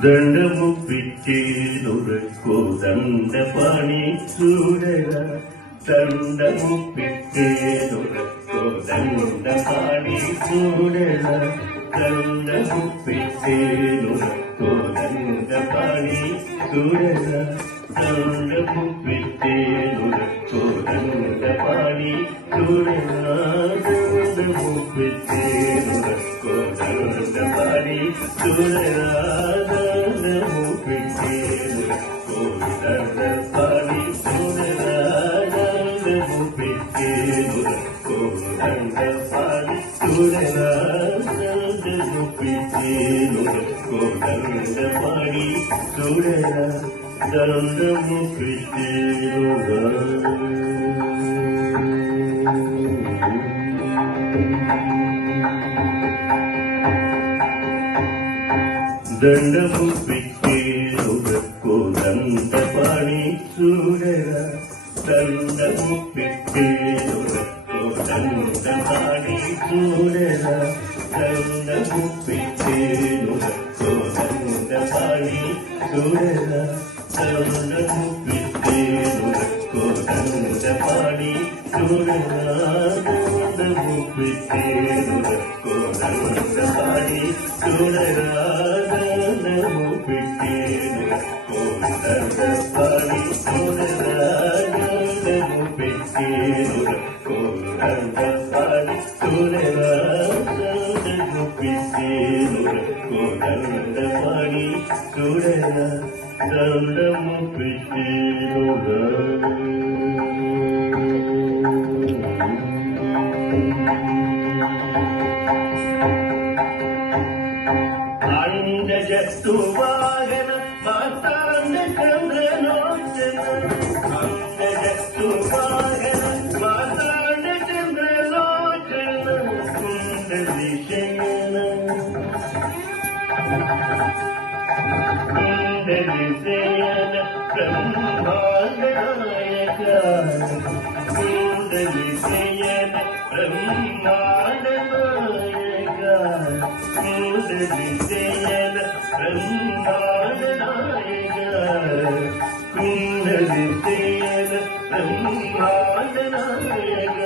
దండము పెట్టేదొరకో దండపాణి చూడరా దండము పెట్టేదొరకో దండపాణి చూడరా దండము పెట్టేదొరకో దండపాణి చూడరా దండము పెట్టేదొరకో దండపాణి చూడరా దండము పెట్టేదొరకో దండపాణి చూడరా దండము పెట్టేదొరకో దండపాణి చూడరా దండము పెట్టేదొరకో దండపాణి చూడరా దండము పెట్టేదొరకో దండపాణి చూడరా దండము పెట్టేదొరకో దండము పెట్టేదొరకో దండపాణి చూడరా దండము పెట్టేదొరకో దండపాణి చూడరా దండము పెట్టేదొరకో దండపాణి చూడరా దండము పెట్టేదొరకో దండపాణి చూడరా దండము పెట్టేదొరకో దండపాణి చూడరా దండము పెట్టేదొరకో దండపాణి చూడరా దండము పెట్టేదొరకో దండపాణి చూడరా దండము పెట్టేదొరకో దండపాణి చూడరా దండము పెట్టేదొరకో अंडजस्तुवागन मातांड चंद्रलोचन अंडजस्तुवागन मातांड चंद्रलोचन कुंडली शयन ब्रह्मांड नायक कुंडली शयन ब्रह्मांड नायक कुंडली शयन ब्रह्मांड नायक कुंडली शयन ब्रह्मांड नायक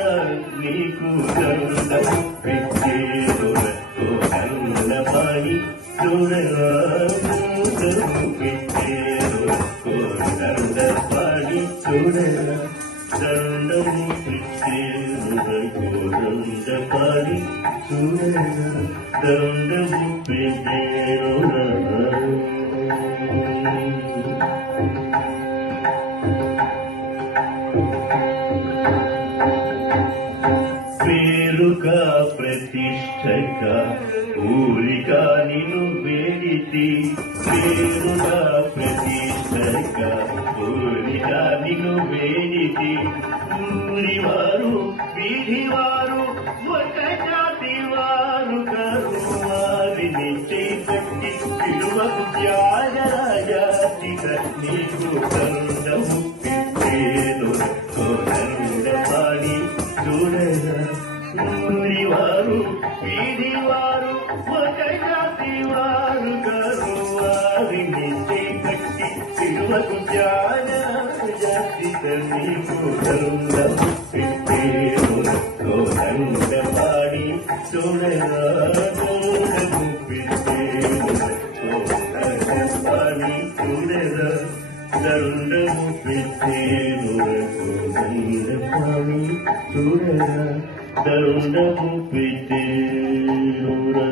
नीकु దండము పెట్టేదొరకో దండపాణి చూడరా దండము పెట్టేదొరకో దండపాణి చూడరా దండము పెట్టేదొరకో దండపాణి చూడరా దండము పెట్టేదొరకో పేరుగా ప్రతిష్టగా ఊరిగా నిన్ను వేడితి పేరుగా ప్రతిష్టగా ఊరిగా నిన్ను వేడితి ఊరివారు వీధివారు ఒక జాతి వారు కరు వారిని చేపట్టి విలువకు త్యాగరాజాతిక నీకు దండము పెట్టేదొరకో దండపాణి చూడరా ఊరివారు వీధివారు ఒక జాతి వారు కరు వారిని చేపట్టి విలువకు త్యాగరాజాతిక నీకు దండము పెట్టేదొరకో దండపాణి చూడరా దండము పెట్టేదొరకో దండపాణి చూడరా దండము పెట్టేదొరకో దండపాణి చూడరా దండము పెట్టేదొరకో